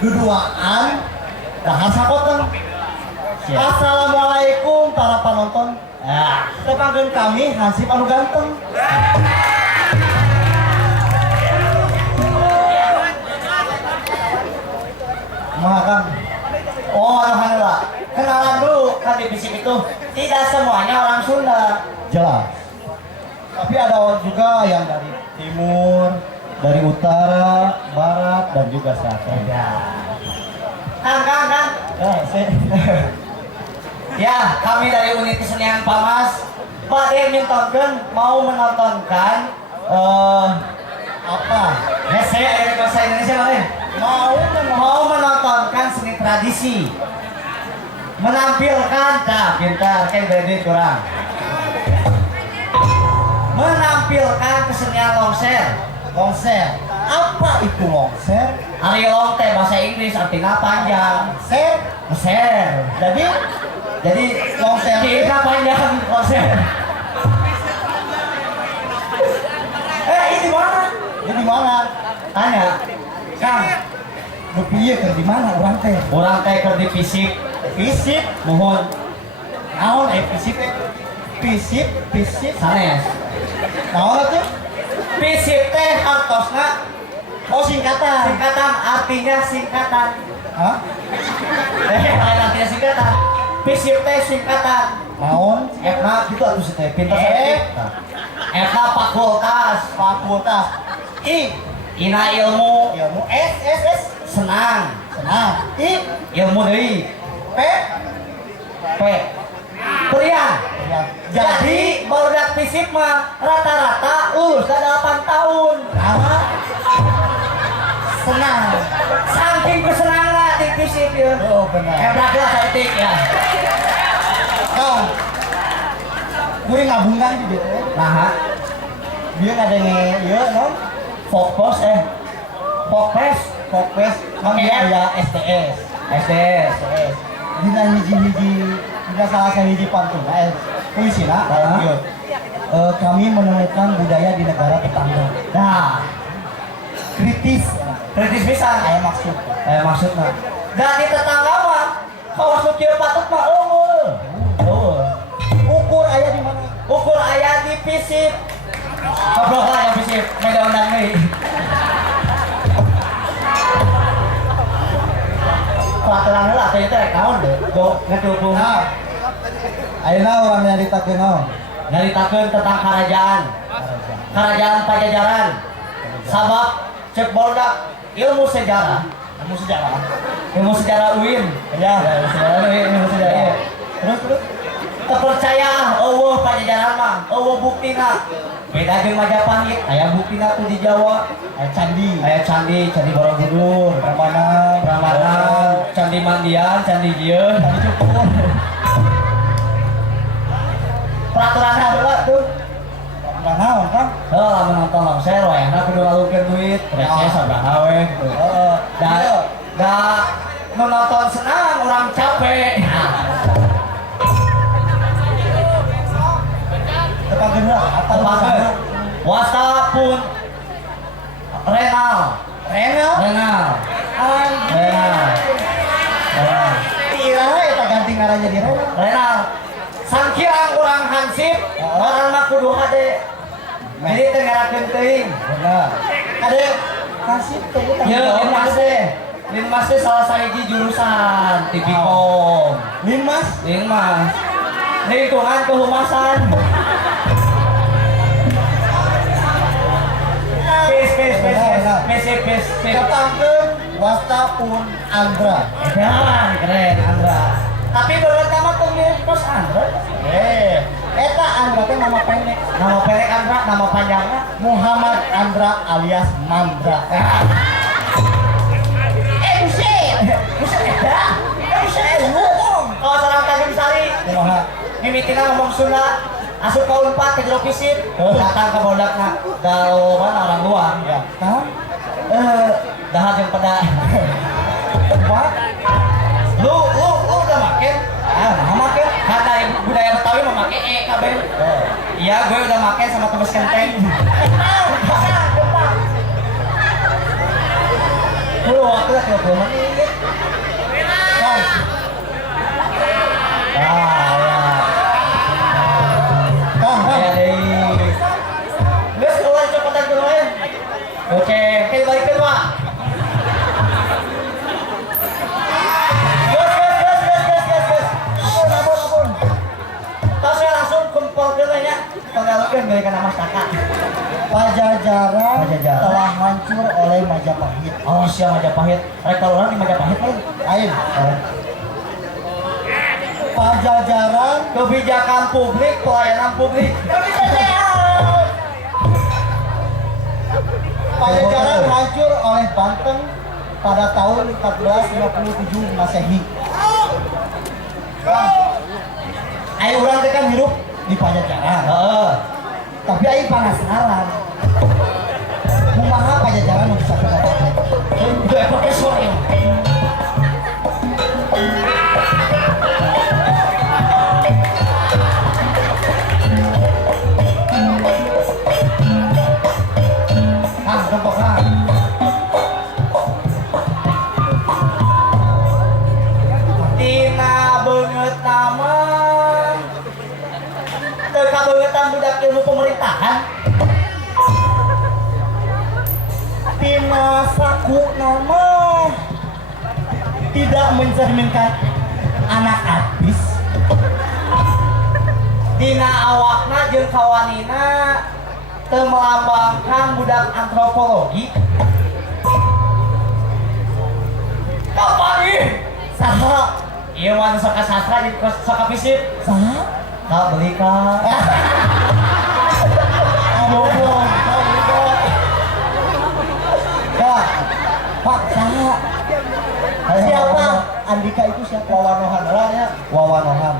Duduaan dahar sakoten. Assalamualaikum para penonton. Tepankeun kami Hansip anu ganteng. Kumaha Kang? Oh, alhamdulillah. Kenalan dulu kan di bisik itu. Tidak semuanya orang Sunda. Jelas. Tapi ada juga yang dari timur, dari utara, barat, dan juga selatan. Ya. Kang. Ya, kami dari unit kesenian Pamas. Pak Dem mau menontonkan apa? Saya bahasa Indonesia boleh. Mau menontonkan seni tradisi. Menampilkan, pintar, kan beda kurang. Menampilkan kesenian longser. Apa itu longser? Ari long teh bahasa Inggris artinya panjang. Ser. Jadi longser artinya panjang longser. Ini di mana? Tanya. Kang, bepiye keur di mana urang teh? Urang teh keur di Pisip. Pisip mohon. Naon Pisip teh? Pisip sanes. Naon atuh? Pisip teh artosna singkatan artinya singkatan. Hah? Artinya singkatan. Pisip teh singkatan. Naon? Eta kitu atuh teh pintar saeutik. Eta fakultas. Ina ilmu S senang ilmu deui P Prian. Jadi barudak Pisip mah rata-rata lulus 8 tahun. Senang. Saking kesenangan di Pisip ya. Oh benar. Hebat lah saeutik ya. Kau kuring ngabungan di dieu. Nah, dia ngadenge ieu non Fokpes Kang aya STS. Dina dina salah sahiji pantun puisina kami menemukan budaya di negara tetangga. Nah, kritis pisan aya maksudna. Da di tetangga mah kawas nu kieu patut mah eueuh. Ukur aya di mana? Ukur aya di Pisip. Goblok lah yang Pisip, mega undang deui. Pelaturan heula teh teh naon deh? Go ngadukung. Ayeuna urang nyaritakeun naon? Nyaritakeun tentang kerajaan Pajajaran. Sabab cek barudak ilmu sejarah UIN. Ya, ilmu sejarah. Terus terpercaya Pajajaran mah buktina beda jeung Majapahit aya buktina tuh di Jawa aya candi Borobudur Prambanan candi Mandian candi Dieu candi Cukur peraturan heula tuh naon kan lamun nonton longser wayahna kudu ngalungkeun duit receh sabaraha we gitu da nonton senang orang capek. Wastapun Renal. Iraha eta ganti ngaranna di Renal. Sangkirang urang Hansip, ngaranna kudu hade. Jadi teu ngarakeun teuing. Bener. Hade Hansip teh Linmas teh salah sahiji jurusan Tipikom. Linmas. Lingkungan kehumasan. Pes. Ketangkeun Wastapun Andra. Keren Andra. Tapi berat nama pos Andra. Eta Andra teh nama pendek. Nama pendek Andra, nama panjangnya Muhammad Andra alias Mandra. Buset eta. Ngomong. Kalau sareng Tanjung Sari. Kumaha? Mimitina ngomong Sunda. Asup ke Unpad ke Jero Pisip, datang ke bodakna, mana orang luar, ya. Dahar yang pada, lu udah makin, make, karena budaya Betawi memakai KB. Iya, gue udah makin sama tebus kenteng. Waktu lah kalau Pengalukan mereka nama Saka. Pajajaran telah hancur oleh Majapahit. Oh siapa Majapahit? Rektor orang di Majapahit kan? Lain. Pajajaran Kebijakan publik, pelayanan publik. Pajajaran hancur oleh Banten pada tahun 1457 Masehi. Ayo orang tekan hidup Di Pajajaran. tapi ayo penasaran. Kumaha Pajajaran nu bisa Pajajaran? Udah profesor ya. Rempok Tina banget nama teka bangetan budak ilmu pemerintahan. Tina saku nama tidak mencerminkan anak artis. Tina awakna jeung kawanina teu melambangkan budak antropologi. Kapari saha ieu mah saka sastra jeung saka fisip. Saha? Tak beli ka. Goblok, Kak, Pak, saha? Siapa? Andika itu siapa? Wawanohan lah ya. Wawanohan.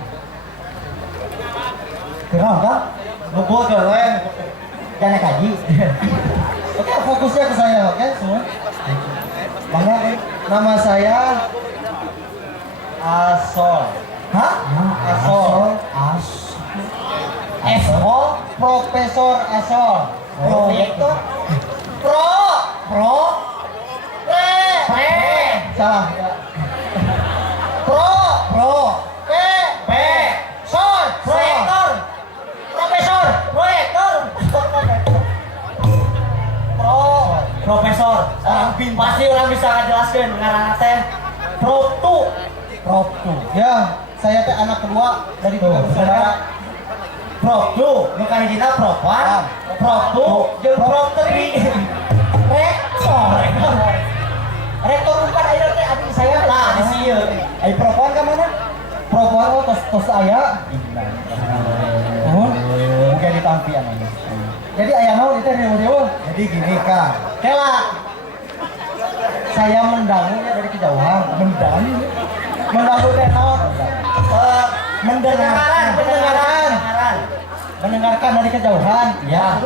Kenal kan? Bubul keren. Jangan kaji. Oke, fokusnya ke saya, oke semua. Bangga, nama saya Asol. Hah? Asol. Asol. Profesor Asol. Proyektor. Pro. Pro. Pre. Salah. Ya. Pro. Pro. P. Sol. Proyektor. Profesor. Proyektor. Profesor. Orang pasti orang bisa ngajelaskeun ngaranna teh Protu. Prof. Ya, saya teh anak kedua dari tiga bersaudara. Protu, nu kahijina Propan, Protu jeung Propteri. Rektor. Rektor umpan aya teh adik saya lah di sieu. Ai Profan ka mana? Profan oh tos aya. Nuhun. Muga ditampi anaknya. Jadi aya naon itu dewa-dewa. Jadi gini Kak. Kela. Saya mendangunya dari kejauhan. Mendangu. Mendangu teh naon? Mendengarkan dari kejauhan. Ya.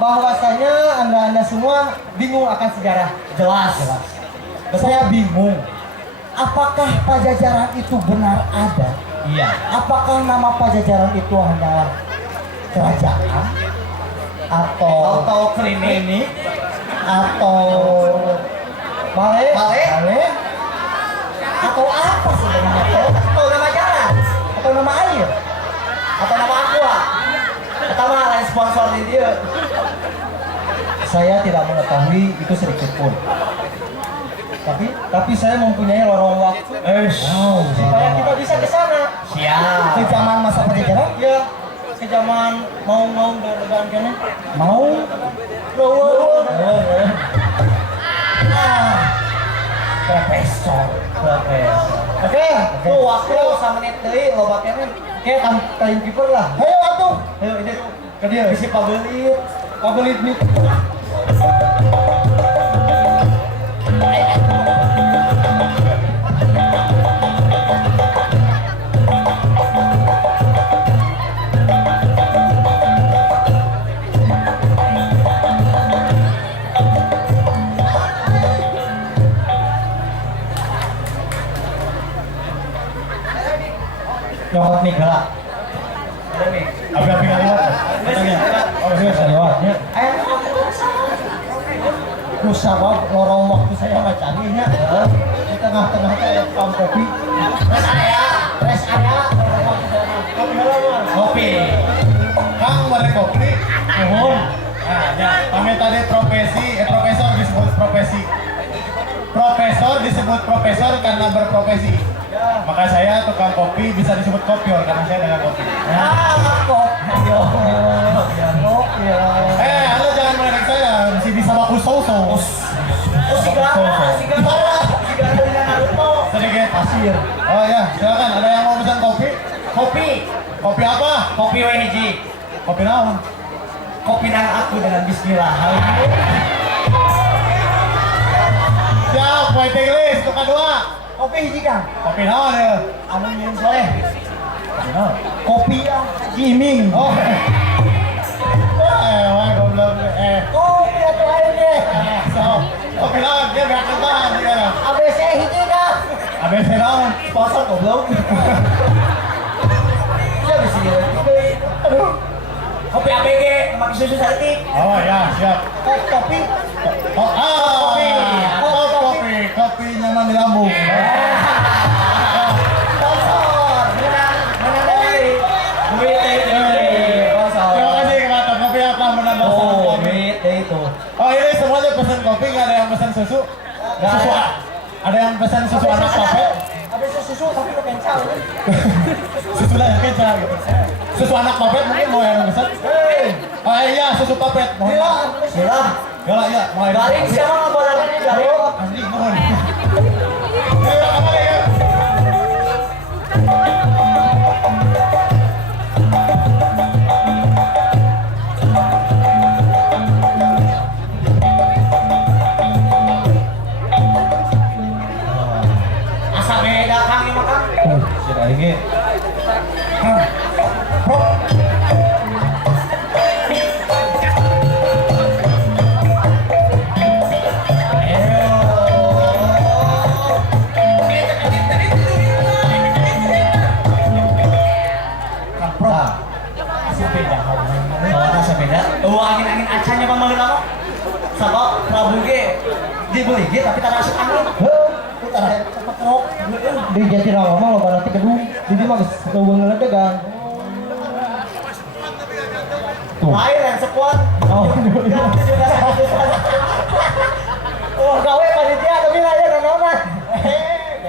Bahwasanya anda semua bingung akan sejarah. Jelas. Saya bingung. Apakah Pajajaran itu benar ada? Iya. Apakah nama Pajajaran itu hanyalah kerajaan atau klinik atau balai atau apa sebenarnya? atau nama jalan Atau nama air? atau nama aqua atau mah lain sponsor di dia. Saya tidak mengetahui itu sedikit pun. Tapi saya mempunyai lorong waktu supaya kita bisa ke sana. Siap. Ke zaman masa Pajajaran? Ya. Ke zaman mau dan kene. Mau. Profesor. Oke. Tuh waktu sama menit deui loba kene. Oke, timekeeper lah. Ayo atuh. Ayo ini Ke dia. bisi pabelit. Pabelit nih. Nyokot nih galak. Api-api nggak lewat. Katanya. Oh sih bisa lewat. Ya. Kusawab lorong waktu saya nggak canggihnya. Di tengah-tengah ada tukang kopi. Rest area. Kopi. Kang mari kopi. Mohon. Nah, ya, kami tadi profesor disebut profesi. Profesor disebut profesor karena berprofesi. Maka saya tukang kopi bisa disebut kopior karena saya dengan kopi. Kopi. Halo jangan meledek saya, masih bisa baku so-so. Sedikit pasir. Oh ya, silakan. Ada yang mau pesan kopi? Kopi apa? Kopi WNG. Kopi naon? Kopi nang aku dengan bismillah. Siap, waiting list, tukang dua. Kopi hiji Kang. Kopi naon ya? Anu nyeun soleh. Kopi Jiming. Oh. Wah, goblok. Kopi atau air deh. So, kopi naon? Dia gak kentahan gimana? ABC hiji Kang. ABC naon? Sponsor goblok. Ya bisa dia. Aduh. Kopi ABG, pakai susu satik. Oh ya, siap. Kopi. Oh, kopi nyaman di lambung. Sponsor. Menang dari. Sponsor. Terima kasih kepada kopi apa menambah salam Oh, kopi. itu. Oh ini semuanya pesan kopi, nggak ada yang pesan susu? Susu ada yang pesan susu anak kafe? Ada susu tapi lo kencang. Susu lah yang kencang gitu. Susu anak papet mungkin mau yang pesan? Oh iya susu papet. Mohon maaf. Silah. Galak ya, mau yang Garing siapa nggak boleh garing? Anjing mohon. Ayo kembali ya. Asa beda Kang ini mah Kang. Sudah ini. Angin acannya Bang Mangga kamu. Sabab Prabu ge dibeli ge tapi tak masuk angin. Putar cepet rok. Di Jatinangor mah loba nanti gedung. Jadi mah geus leuweung ngeledegan. Lain yang sekuat. Oh. Oh, gawe panitia tapi aja nonton.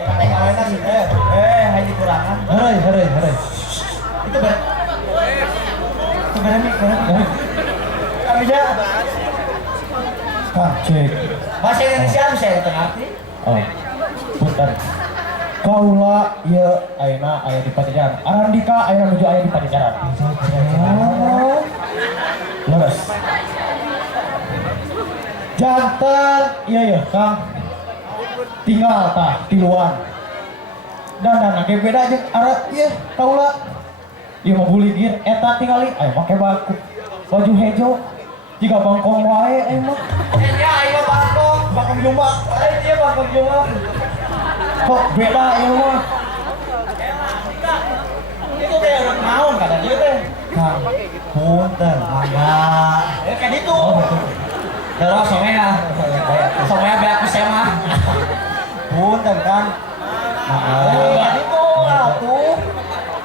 Teh gawean sih. Haji kurangan. Heureuy. Itu ber. Itu berani. Aja. Cek. Bahasa Indonesia bisa ngerti. Oh. Punten. Kaula ieu ayeuna aya di Pajajaran. Arandika ayeuna nuju aya di Pajajaran. Leres. Jantan iya Kang. Tinggal tah tiluan. Dan ge beda jeung arat ieu kaula. Ieu mah buligir eta tingali aya make baju hejo. Jika bangkong wae emang Ya, ayo bangkong jumba. Iya bangkong jumba. kok beda ya mah. Itu teh urang naon kada dieu teh. Kang, punten, mangga. Kayak gitu. Terus somea. Somea beak ku sema. Punten kan. Kayak gitu atuh.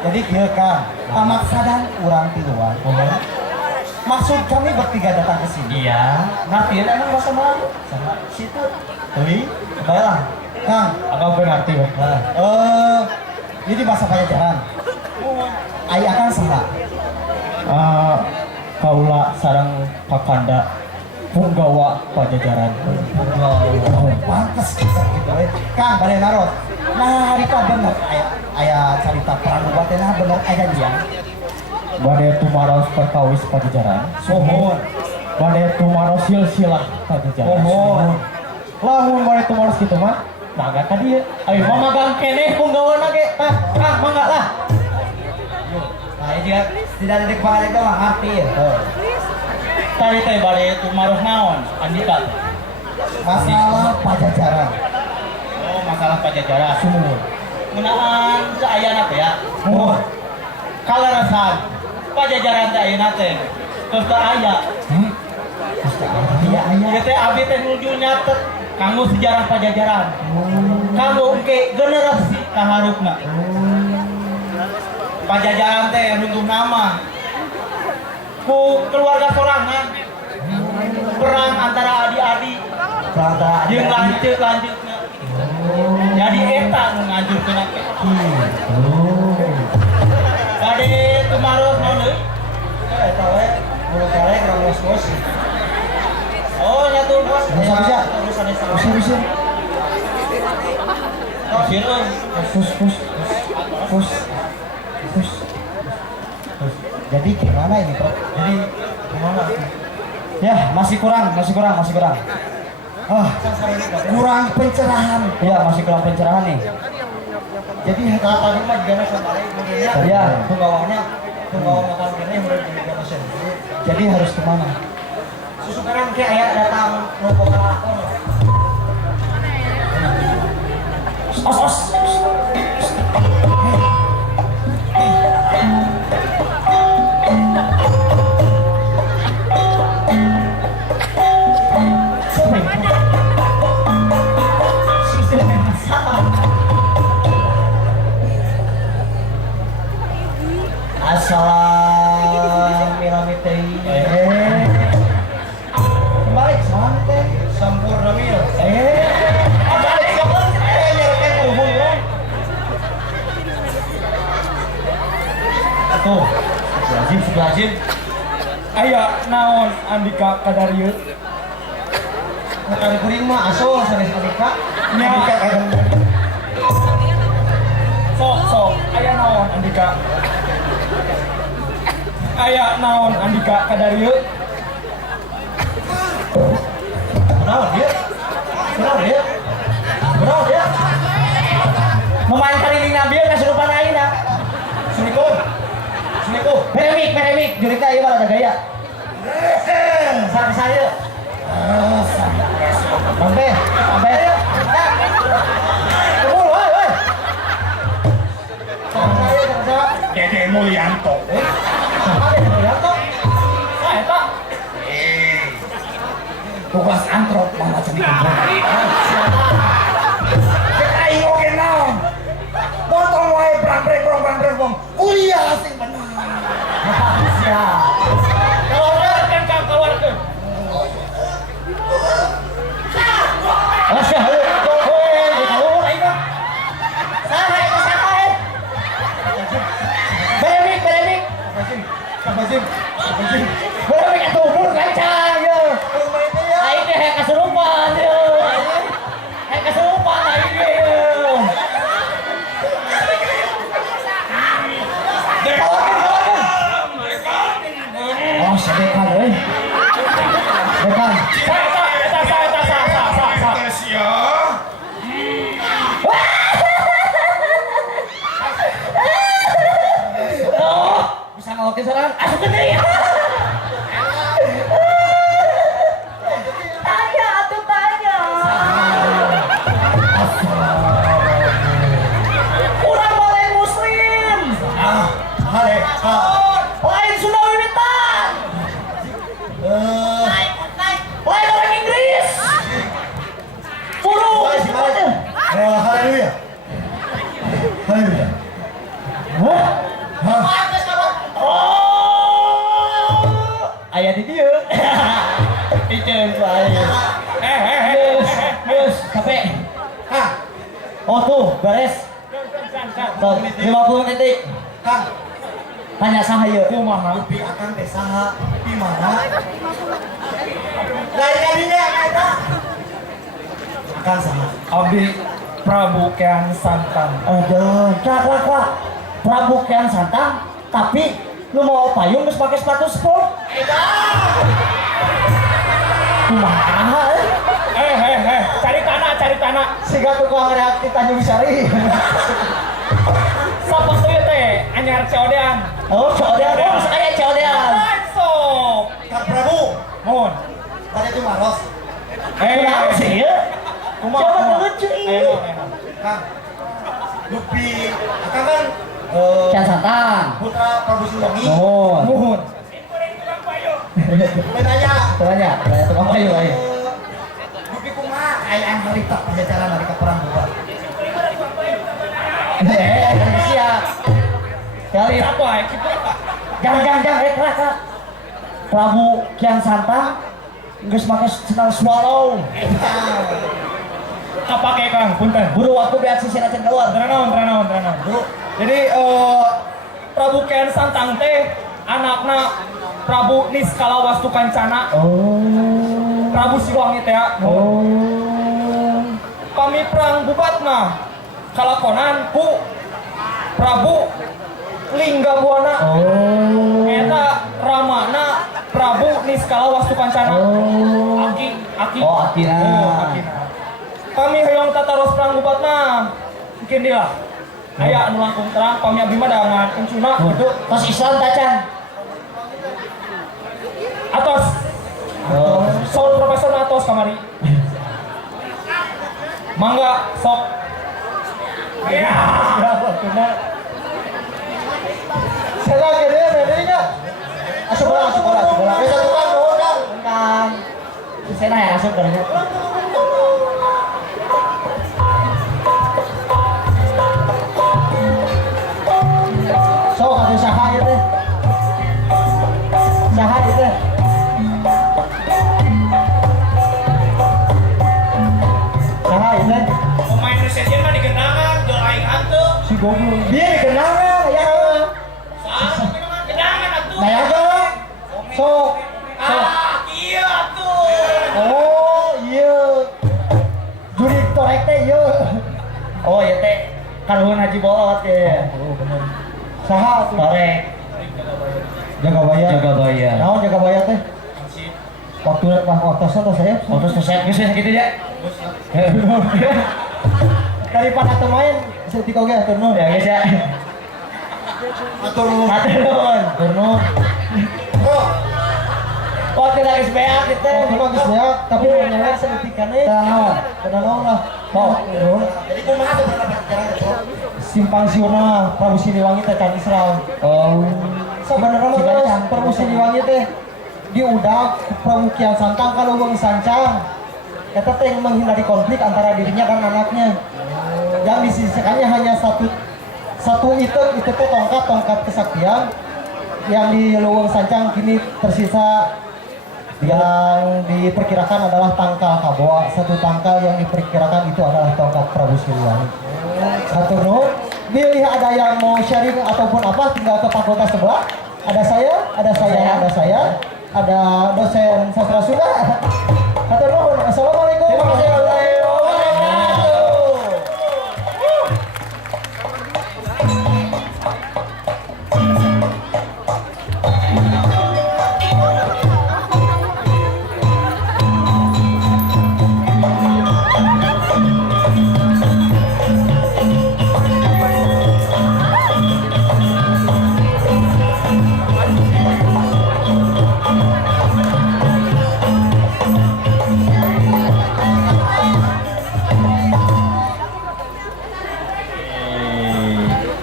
Jadi kieu Kang, pamaksadan urang tiluan. Maksud kami bertiga datang ke sini. Iya. Ngerti ya emang bahasa Melayu? Sama situ. Teuing, baiklah. Kang, agak ngerti we. Ini bahasa Pajajaran. Ai akan saha? Kaula sareng Kakanda Punggawa Pajajaran. Pantes kita gitu we. Kang, bade narot. Nah, harita bener aya carita pramuka teh nah bener aya janjian. Bade tumaros perkawis Pajajaran. Sohon. Bade tumaros silsilah Pajajaran. Sohon. Lamun bade tumaros kitu mah mangga ka dieu. Ayo mah magang keneh punggawana ge. Mangga lah. Nah, dia tidak ada kepala itu mah ngerti ya. Tadi teh bade tumaros naon? Andika. Masalah Pajajaran. Oh, masalah Pajajaran. Sumur. Ngeunaan teh ayeuna teh ya. Kalarasan Pajajaran teh ayeuna teh geus teu aya. Iya aya. Ieu teh abdi teh nuju nyatet kanggo sejarah Pajajaran. Kanggo engke generasi kaharupna. Pajajaran teh runtuh nama ku keluarga sorangan. Perang antara adi-adi jeung lanceut-lanceutna. Jadi eta nu ngajurkeun teh. Bade tumaros naon deui? Eta we, mulu kalek rong bos. Oh, nyatu bos. Bisa. Bisa. Pus. Jadi gimana ini, Bro? Jadi gimana? Ya, masih kurang. Kurang pencerahan. Ya, masih kurang pencerahan nih. Jadi kata rumah juga sampai kemudian Ya. penggawangnya makan gini mulai juga mesin. Jadi harus kemana? Susu sekarang kayak datang numpuk lakon. Os. Assalamualaikum. Kembali santai. Sampurna mil. Balik Tuh, sebelajim. Aya naon Andika Kadarieu? Kali kuring mah asal sanes Andika. Nya. Andika kadang. Sok, aya naon Andika? Aya naon Andika Kadarieu? Kenapa dia? Memain kaliling nabil kasurupan ayeuna. Assalamualaikum. Meremik, jurita ieu mah ada gaya. Sampai saya. Sampai. Tunggu, woi. Dede Mulyanto. Eta. Tugas antrop mana ceni kumpul. Aing oge naon? Potong wae brang-breng. Kuliah sing bener. Siap. Keluarkan Kang, keluarkan. Asyah, Beremik. Beremik atuh umur kancang yo. Aing teh hayang kasurupan yo. Hayang kasurupan aing ge yo. Oh, sedekan euy. Dekan. Bisa ngalokin sorangan. Asup ke deui. Tanya. Urang balai muslim. Lain Sunda Wiwitan. Lain orang Inggris. Puru. Haleluya. Oh. Aya di dieu. Iceun ku aya. Geus, capek. Oh tuh, beres. Tuh, 50 detik. Kang, Tanya saha ieu? kumaha upi akang teh saha? Di mana? Lain kalinya eta. Akang saha? Abdi Prabu Kian Santang. Aduh, cak. Prabu Kian Santang, tapi lu mau payung geus pake sepatu sport? Kumaha? Cari tanah. Siga tukang reaktif Tanjung Sari. Sapa teu teh? Anyar Codean. Oh, Codean. Oh, saya Codean. Sok. Kang Prabu, Mohon. tadi itu maros. Kenapa sih ya? Coba lucu ini. Kang, Lupi, akang kan Kian Santang. putra Prabu Siliwangi. Mohon. Bedanya, Tanya tukang payung ayo. Lupi kumaha? Ayang harita pajajaran harita perang bubar. Siap. Kali apa? Jangan, kerak. Prabu Kian Santang geus make sendal swallow. Kapake Kang, punten. Buru waktu beak sisiraceun keluar. Teranaon. Buru. Jadi Prabu Kian Santang teh anakna Prabu Niskala Wastu Kancana. Prabu Siwangi teh. Pami perang bubatna kalakonan ku Prabu Linggabuana. Eta ramana Prabu Niskala Wastu Kancana. Aki. Akina. Kami hayang tataros perang bubatna. Mungkin dia lah. Aya anu langkung terang pami abdi mah dangan encuna gitu. Tos Islam tacan. Atos. Soal profesor atos kamari. Mangga sok. Ya. Saya kira bedanya. Asup bola. Bisa tukang doang. Kan. Saya ya asup kerja. So, kata saha ya teh. Saha ya teh. Saha ya teh. Pemain Indonesia mah digenangan, jeung aing hanteu. Si goblok. Dia dikenangan ya. Genangan atuh. Nah ya ga. Sok. Iya atuh. Oh, iya. Juri torek teh iya. Oh ya teh karuhun Haji Bolot ya. Oh, bener. Saha tuh? Torek. Jagabaya. Jagabaya. Naon Jagabaya teh? Waktu tos saya. Oh terus saya geus gitu ya. Daripada teu main, setik oge atur nuhun. Ya guys ya. Atur nuhun. Atur nuhun. Oh tidak geus beak gitu. Oh, bagus ya, tapi mau nyewer sedetik kan eh. Tenang lah. Mau nuhun. Jadi kumaha tuh berapa Simpang Siuna Prabu Siliwangi teh Can Islam. Oh. Sebenarnya mah terus Prabu Siliwangi teh diudak Prabu Kian Santang kalau Wong Sancang. Eta teh menghindari konflik antara dirinya dan anaknya. Yang disisikannya hanya satu itu teh tongkat kesaktian yang di Luwung Sancang kini tersisa yang diperkirakan adalah tangkal Kaboa. Satu tangkal yang diperkirakan itu adalah tongkat Prabu Siliwangi. Satu nuhun. Pilih ada yang mau sharing ataupun apa tinggal ke fakultas sebelah. Ada saya, ada dosen sastra Sunda. Satu nuhun. Assalamualaikum. Terima kasih warahmatullahi wabarakatuh.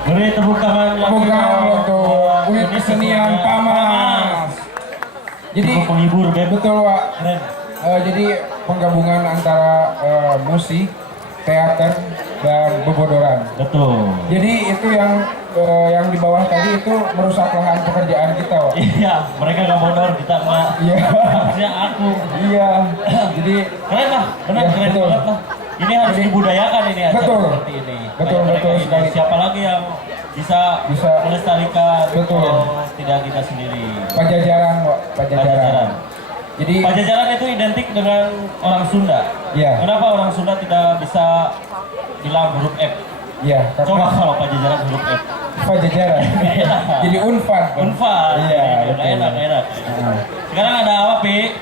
Beri tepuk tangan untuk unit kesenian Pamas. Jadi penghibur betul Pak. Keren. Jadi penggabungan antara musik, teater, dan bebodoran. Betul. Jadi itu yang di bawah tadi itu merusak lahan pekerjaan kita Pak. Iya, mereka nggak bodor, kita nggak. Iya. Harusnya aku. Iya. Jadi Keren lah, benar Ya, keren betul. banget lah. Ini harus dibudayakan ini acara Betul. seperti ini. Betul, Kayak betul mereka ini. sekali. Siapa lagi yang bisa melestarikan Betul. kalau tidak kita sendiri. Pajajaran Pak, Pajajaran. Pajajaran. Jadi Pajajaran itu identik dengan orang Sunda. Iya. Kenapa orang Sunda tidak bisa bilang huruf F? ya Coba karena kalau Pajajaran huruf F. Pajajaran. Iya. Jadi Unpad. Pak. Unfad. Iya, Enak, betul. enak. Nah. Sekarang ada apa, Pi?